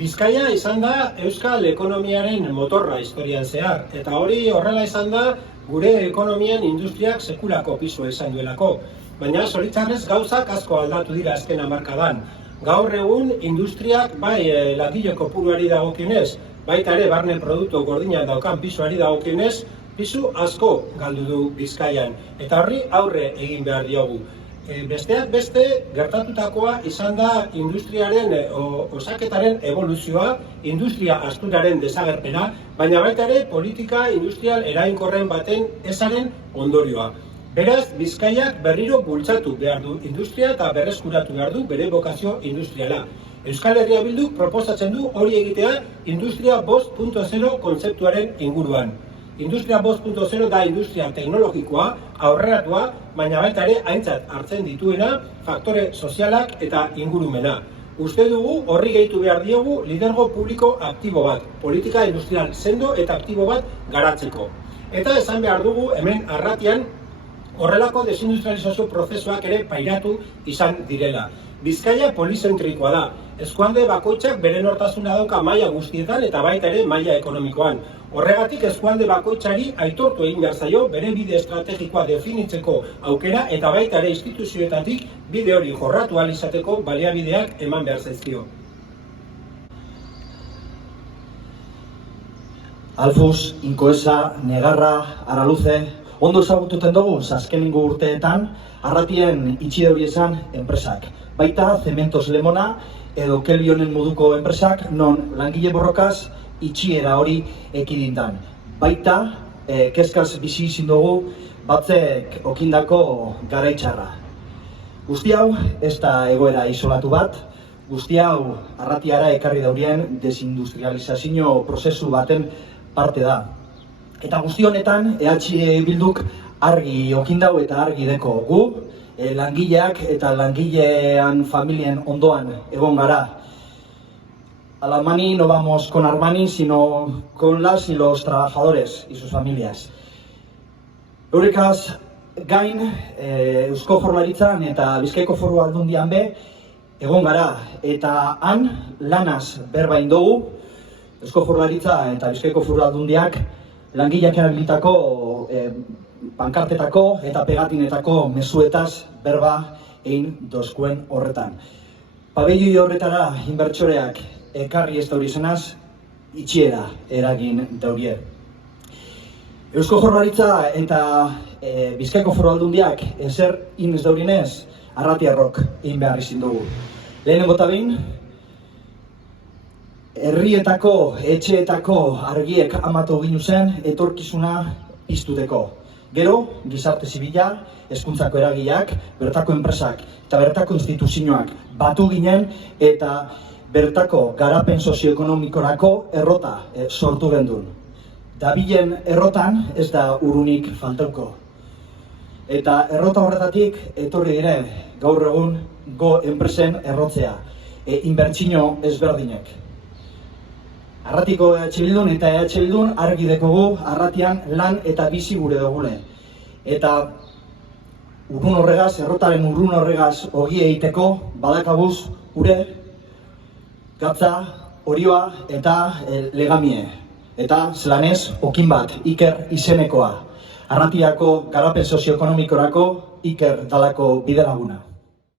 Bizkaia izan da euskal ekonomiaren motorra historian zehar, eta hori horrela izan da gure ekonomian industriak sekulako pisua izan duelako. Baina zoritxarrez gauzak asko aldatu dira azken hamarkadan. Gaur egun industriak bai langile kopuruari dagokionez, baita ere barne produktu gordinak daukan pisuari dagokionez, pisu asko galdu du Bizkaian, eta horri aurre egin behar diogu. Besteak beste, gertatutakoa izan da industriaren osaketaren evoluzioa, industria asturaren desagerpena, baina baita ere politika industrial eraginkorren baten ezaren ondorioa. Beraz, Bizkaiak berriro bultzatu behar du industria eta berreskuratu behar du bere bokazio industriala. Euskal Herria Bilduk proposatzen du hori egitea Industria 5.0 kontzeptuaren inguruan. Industria 5.0 da industria teknologikoa, aurreratua, baina baita ere aintzat hartzen dituena faktore sozialak eta ingurumena. Uste dugu horri gehitu behar diogu lidergo publiko aktibo bat, politika industrial sendo eta aktibo bat garatzeko. Eta esan behar dugu hemen Arratian horrelako desindustrializazio prozesuak ere pairatu izan direla. Bizkaia polizentrikoa da. Eskualde bakoitzak bere nortasuna dauka maila guztietan eta baita ere maila ekonomikoan. Horregatik eskualde bakoitzari aitortu egin behar zaio bere bide estrategikoa definitzeko aukera eta baita ere instituzioetatik bide hori jorratu ahal izateko baliabideak eman behar zaizkio. Alfus, Inkoesa, Negarra, Araluze, ondo ezagututen dugu azkenengo urteetan Arratien itxi hori esan enpresak. Baita Cementos Lemona edo Kelbionen moduko enpresak non langile borrokaz itxiera hori ekidintan. Baita kezkaz bizi izin dugu batzek okindako garaitxarra. Guzti hau ez da egoera isolatu bat, guzti hau Arratiara ekarri daurien desindustrializazio prozesu baten parte da. Eta guzti honetan EH Bilduk argi okindau eta argi deko gu, langileak eta langilean familien ondoan egon gara. Al Armani no vamos con Armani, sino con las y los trabajadores y sus familias. Eurekaz gain, Eusko Jaurlaritzan eta Bizkaiko Foru Aldundian be, egon gara. Eta han lanaz berbain dugu, Eusko Jaurlaritza eta Bizkaiko Foru Aldundiak langileak erabilitako pankartetako eta pegatinetako mezuetaz berba egin dozkuen horretan. Pabelloi horretara inbertsoreak ekarri ez dauri zenaz, itxiera eragin daurie. Eusko Jaurlaritza eta Bizkaiko Foru Aldundiak ezer inez daurinez, Arratiarrok egin behar izin dugu. Lehenengo eta behin, herrietako, etxeetako argiek amatu ginu zen etorkizuna piztuteko. Gero, gizarte zibila, hezkuntzako eragileak, bertako enpresak eta bertako instituzioak batu ginen eta bertako garapen sozioekonomikorako errota sortu gendun. Dabilen errotan ez da urunik faltauko. Eta errota horretatik etorri dire gaur egun go enpresen errotzea, inbertsio ezberdinek. Arratiko EH Bildun eta EH Bildun argi dekogu Arratian lan eta bizi gure dugule. Eta urrun horregaz, errotaren urrun horregaz ogi egiteko badakaguz gure gatza, orioa eta legamie. Eta zelanez okin bat, Iker izenekoa. Arratiako garapen sozioekonomikorako Iker dalako bidelaguna.